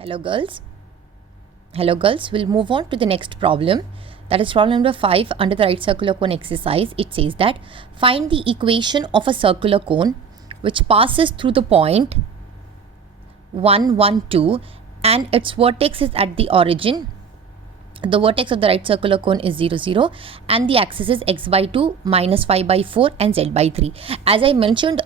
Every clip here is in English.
Hello girls. Hello girls, we'll move on to the next problem. That is problem number 5 under the right circular cone exercise. It says that find the equation of a circular cone which passes through the point 1, 1, 2 and its vertex is at the origin. The vertex of the right circular cone is 0, 0 and the axis is x by 2, minus 5 by 4 and z by 3. As I mentioned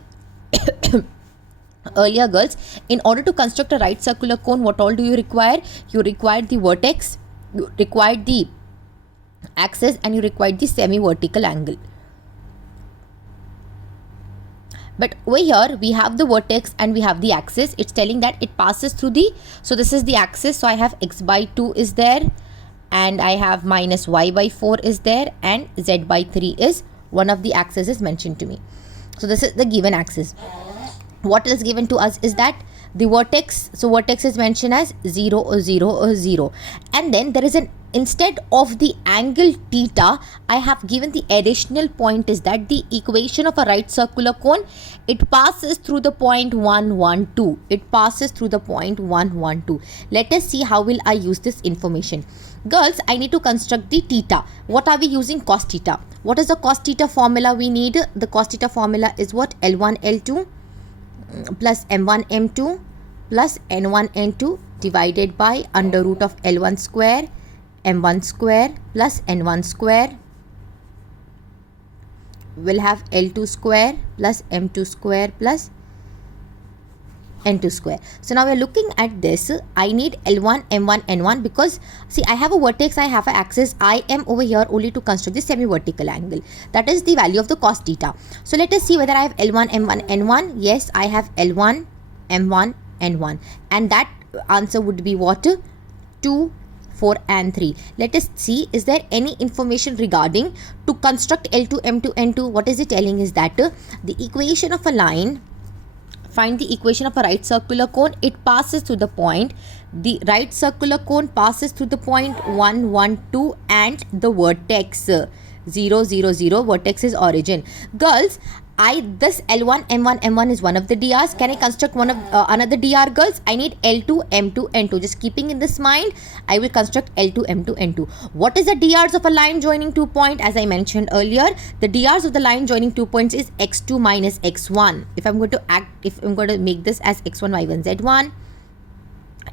earlier girls, in order to construct a right circular cone, what all do you require? You require the vertex, you require the axis and you require the semi-vertical angle. But over here we have the vertex and we have the axis. It's telling that it passes through the, so this is the axis, so I have x by 2 is there and I have minus y by 4 is there and z by 3 is one of the axes is mentioned to me. So this is the given axis. What is given to us is that the vertex, so vertex is mentioned as 0, 0, 0 and then there is an, instead of the angle theta, I have given the additional point is that the equation of a right circular cone, it passes through the point 1, 1, 2. It passes through the point 1, 1, 2. Let us see how will I use this information. Girls, I need to construct the theta. What are we using? Cos theta. What is the cos theta formula we need? The cos theta formula is what? L1, L2 plus m1 m2 plus n1 n2 divided by under root of L1 square m1 square plus n1 square will have L2 square plus m2 square plus n2 square. So now we are looking at this. I need L1, M1, N1 because see I have a vertex, I have an axis. I am over here only to construct the semi-vertical angle. That is the value of the cos theta. So let us see whether I have L1, M1, N1. Yes, I have L1, M1, N1 and that answer would be what? 2, 4 and 3. Let us see, is there any information regarding to construct L2, M2, N2? What is it telling is that the equation of a line, find the equation of a right circular cone, it passes through the point, the right circular cone passes through the point 1, 1, 2 and the vertex 0, 0, 0, vertex is origin. Girls, this L1, M1, M1 is one of the DRs. Can I construct one of another DR girls? I need L2, M2, N2. Just keeping in this mind, I will construct L2, M2, N2. What is the DRs of a line joining 2 points? As I mentioned earlier, the DRs of the line joining 2 points is x2 minus x1. If I'm going to make this as x1, y1, z1,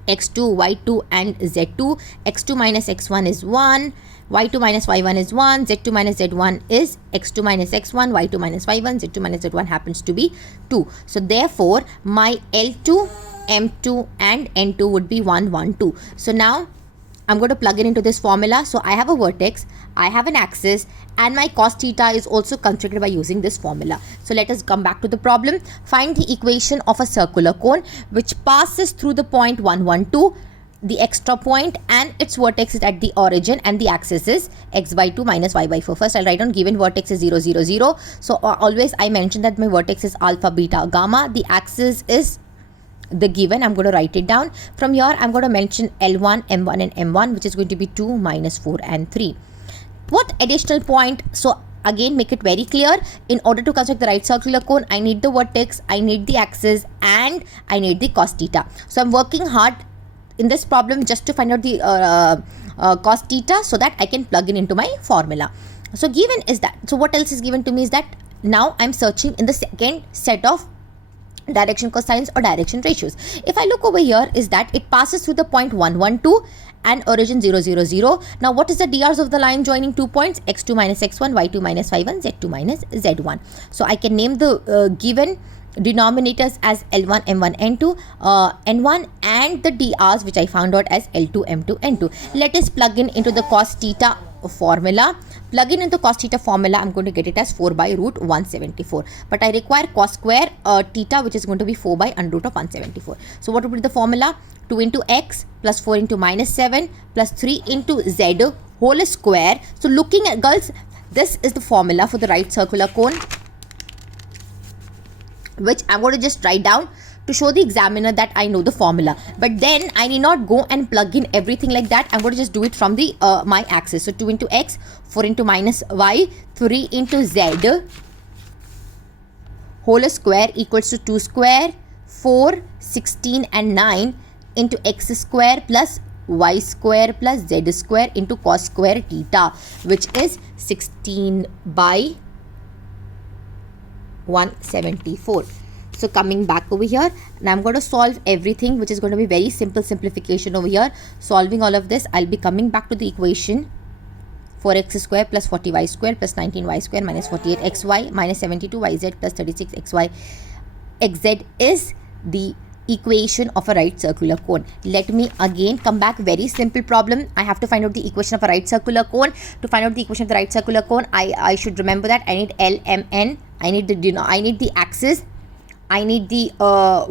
x2, y2 and z2, x2 minus x1 is 1, y2 minus y1 is 1, z2 minus z1 is x2 minus x1, y2 minus y1, z2 minus z1 happens to be 2. So therefore my L2, M2 and N2 would be 1, 1, 2. So now I'm going to plug it into this formula. So I have a vertex, I have an axis and my cos theta is also constructed by using this formula. So let us come back to the problem. Find the equation of a circular cone which passes through the point 1, 1, 2, the extra point and its vertex is at the origin and the axis is x by 2 minus y by 4. First I'll write down given vertex is 0, 0, 0. So always I mention that my vertex is alpha, beta, gamma. The axis is the given. I'm going to write it down. From here I'm going to mention L1, M1 and M1 which is going to be 2, minus 4 and 3. What additional point? So again make it very clear, in order to construct the right circular cone I need the vertex, I need the axis and I need the cos theta. So I'm working hard in this problem just to find out the cos theta so that I can plug in into my formula. So given is that, so what else is given to me is that now I'm searching in the second set of direction cosines or direction ratios. If I look over here is that it passes through the point 1, 1, 2 and origin 0, 0, 0. Now what is the DRs of the line joining 2 points? x2 minus x1, y2 minus y1, z2 minus z1. So I can name the given denominators as L1, M1, N2, N1 and the DRs which I found out as L2, M2, N2. Let us plug in into the cos theta formula. Plug in into cos theta formula, I'm going to get it as 4 by root 174. But I require cos square theta which is going to be 4 by under root of 174. So what would be the formula? 2 into x plus 4 into minus 7 plus 3 into z whole square. So looking at girls, this is the formula for the right circular cone which I'm going to just write down to show the examiner that I know the formula. But then I need not go and plug in everything like that. I'm going to just do it from the my axis. So 2 into x, 4 into minus y, 3 into z whole square equals to 2 square, 4, 16 and 9 into x square plus y square plus z square into cos square theta, which is 16 by 174. So coming back over here, and I'm going to solve everything, which is going to be very simple simplification over here. Solving all of this, I'll be coming back to the equation 4x square plus 40y square plus 19y square minus 48xy minus 72yz plus 36xy. xz is the equation of a right circular cone. Let me again come back. Very simple problem. I have to find out the equation of a right circular cone. To find out the equation of the right circular cone, I should remember that I need L, M, N. I need the axis, I need the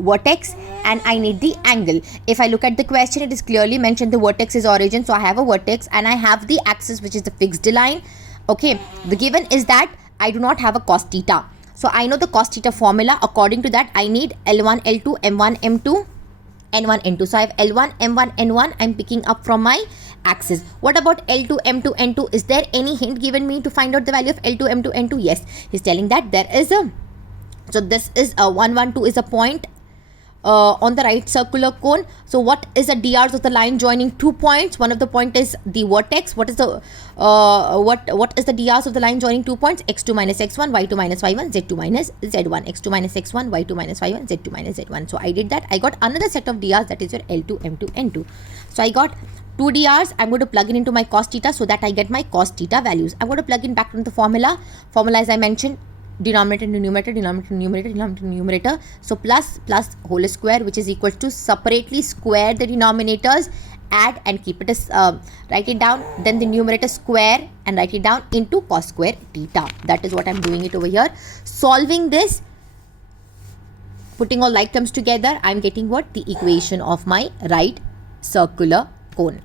vertex, and I need the angle. If I look at the question, it is clearly mentioned the vertex is origin. So I have a vertex and I have the axis, which is the fixed line. Okay, the given is that I do not have a cos theta. So I know the cos theta formula. According to that, I need L1, L2, M1, M2, N1, N2. So I have L1, M1, N1. I'm picking up from my axis. What about L2, M2, N2? Is there any hint given me to find out the value of L2, M2, N2? Yes, he's telling that there is a. So this is a 1, 1, 2 is a point on the right circular cone. So what is the drs of the line joining two points? One of the point is the vertex. What is the what is the drs of the line joining two points? x2 minus x1, y2 minus y1, z2 minus z1. x2 minus x1, y2 minus y1, z2 minus z1. So I did that. I got another set of drs, that is your L2, M2, N2. So I got 2 drs. I'm going to plug in into my cos theta so that I get my cos theta values. I'm going to plug in back into the formula. Formula, as I mentioned, denominator to numerator, denominator to numerator, denominator to numerator. So plus whole square, which is equal to separately square the denominators, add and keep it as write it down, then the numerator square and write it down into cos square theta. That is what I'm doing it over here. Solving this, putting all like terms together, I'm getting what? The equation of my right circular cone.